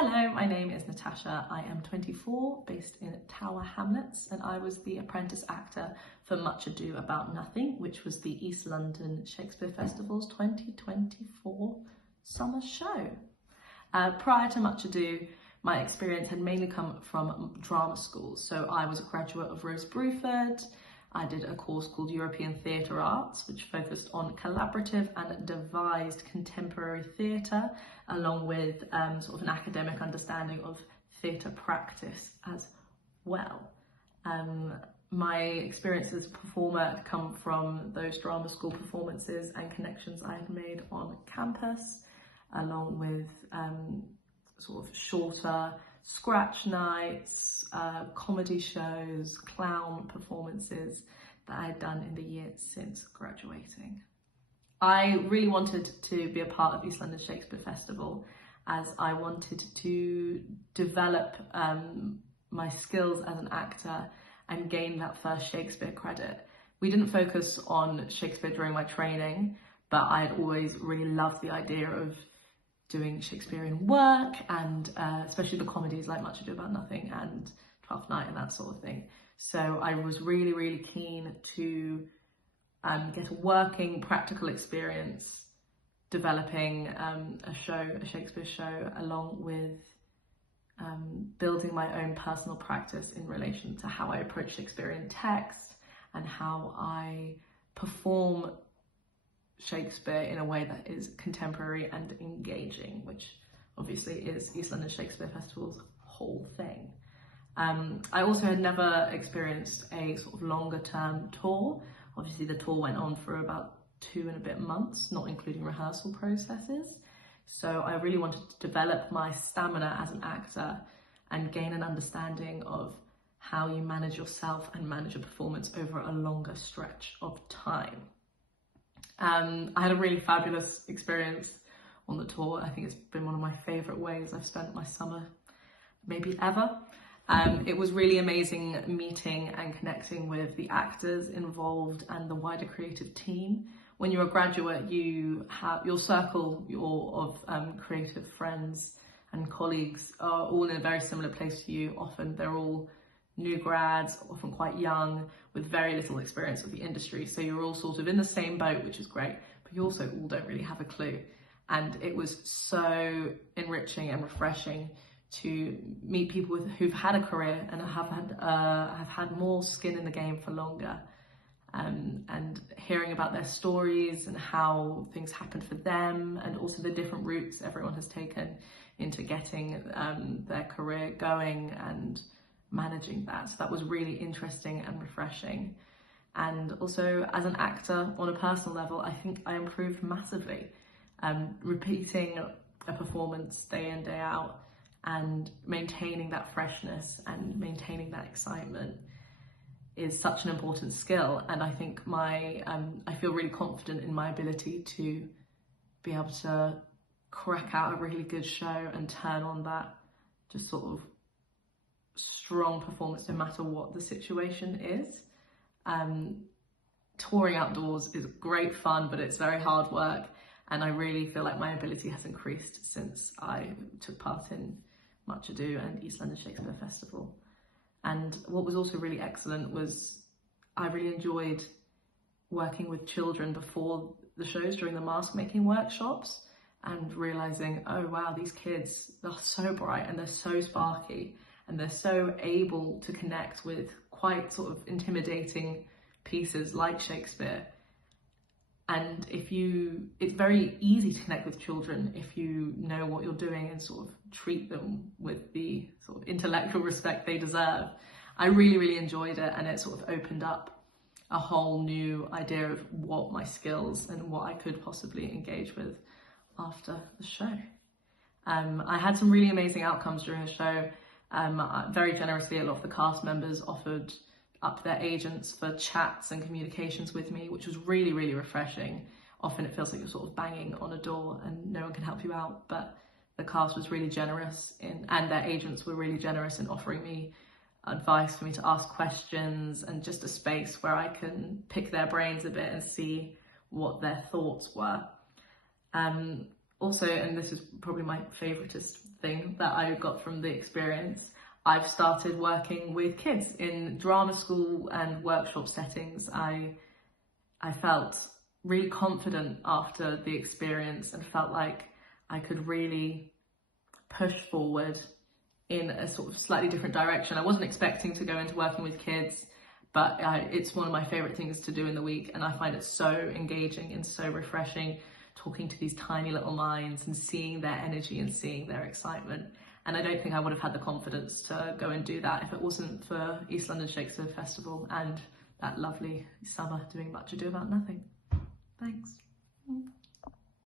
Hello, my name is Natasha. I am 24, based in Tower Hamlets, and I was the apprentice actor for Much Ado About Nothing, which was the East London Shakespeare Festival's 2024 summer show. Prior to Much Ado, my experience had mainly come from drama schools. So I was a graduate of Rose Bruford. I did a course called European Theatre Arts, which focused on collaborative and devised contemporary theatre, along with sort of an academic understanding of theatre practice as well. My experience as a performer come from those drama school performances and connections I had made on campus, along with sort of shorter scratch nights, comedy shows, clown performances that I had done in the years since graduating. I really wanted to be a part of East London Shakespeare Festival, as I wanted to develop my skills as an actor and gain that first Shakespeare credit. We didn't focus on Shakespeare during my training, but I had always really loved the idea of doing Shakespearean work, and especially the comedies like Much Ado About Nothing and Twelfth Night and that sort of thing. So I was really keen to get a working, practical experience developing a Shakespeare show, along with building my own personal practice in relation to how I approach Shakespearean text and how I perform Shakespeare in a way that is contemporary and engaging, which obviously is East London Shakespeare Festival's whole thing. I also had never experienced a sort of longer term tour. Obviously the tour went on for about 2 and a bit months, not including rehearsal processes. So I really wanted to develop my stamina as an actor and gain an understanding of how you manage yourself and manage a performance over a longer stretch of time. I had a really fabulous experience on the tour. I think it's been one of my favourite ways I've spent my summer, maybe ever. It was really amazing meeting and connecting with the actors involved and the wider creative team. When you're a graduate, you have your circle of creative friends and colleagues are all in a very similar place to you. Often they're all new grads, often quite young, with very little experience of the industry. So you're all sort of in the same boat, which is great, but you also all don't really have a clue. And it was so enriching and refreshing to meet people who've had a career and have had more skin in the game for longer, and hearing about their stories and how things happened for them, and also the different routes everyone has taken into getting their career going and managing that. So that was really interesting and refreshing. And also as an actor, on a personal level, I think I improved massively. Repeating a performance day in, day out, and maintaining that freshness and maintaining that excitement is such an important skill. And I think I feel really confident in my ability to be able to crack out a really good show and turn on that just sort of strong performance no matter what the situation is. Touring outdoors is great fun, but it's very hard work, and I really feel like my ability has increased since I took part in Much Ado and East London Shakespeare Festival. And what was also really excellent was I really enjoyed working with children before the shows during the mask making workshops, and realising, oh wow, these kids, they're so bright and they're so sparky, and they're so able to connect with quite sort of intimidating pieces like Shakespeare. And it's very easy to connect with children if you know what you're doing and sort of treat them with the sort of intellectual respect they deserve. I really enjoyed it, and it sort of opened up a whole new idea of what my skills and what I could possibly engage with after the show. I had some really amazing outcomes during the show. Very generously, a lot of the cast members offered up their agents for chats and communications with me, which was really refreshing. Often it feels like you're sort of banging on a door and no one can help you out, but the cast was really generous and their agents were really generous in offering me advice for me to ask questions, and just a space where I can pick their brains a bit and see what their thoughts were. Also, and this is probably my favouriteest thing that I got from the experience, I've started working with kids in drama school and workshop settings. I felt really confident after the experience and felt like I could really push forward in a sort of slightly different direction. I wasn't expecting to go into working with kids, but it's one of my favourite things to do in the week, and I find it so engaging and so refreshing, talking to these tiny little minds and seeing their energy and seeing their excitement. And I don't think I would have had the confidence to go and do that if it wasn't for East London Shakespeare Festival and that lovely summer doing Much Ado About Nothing. Thanks.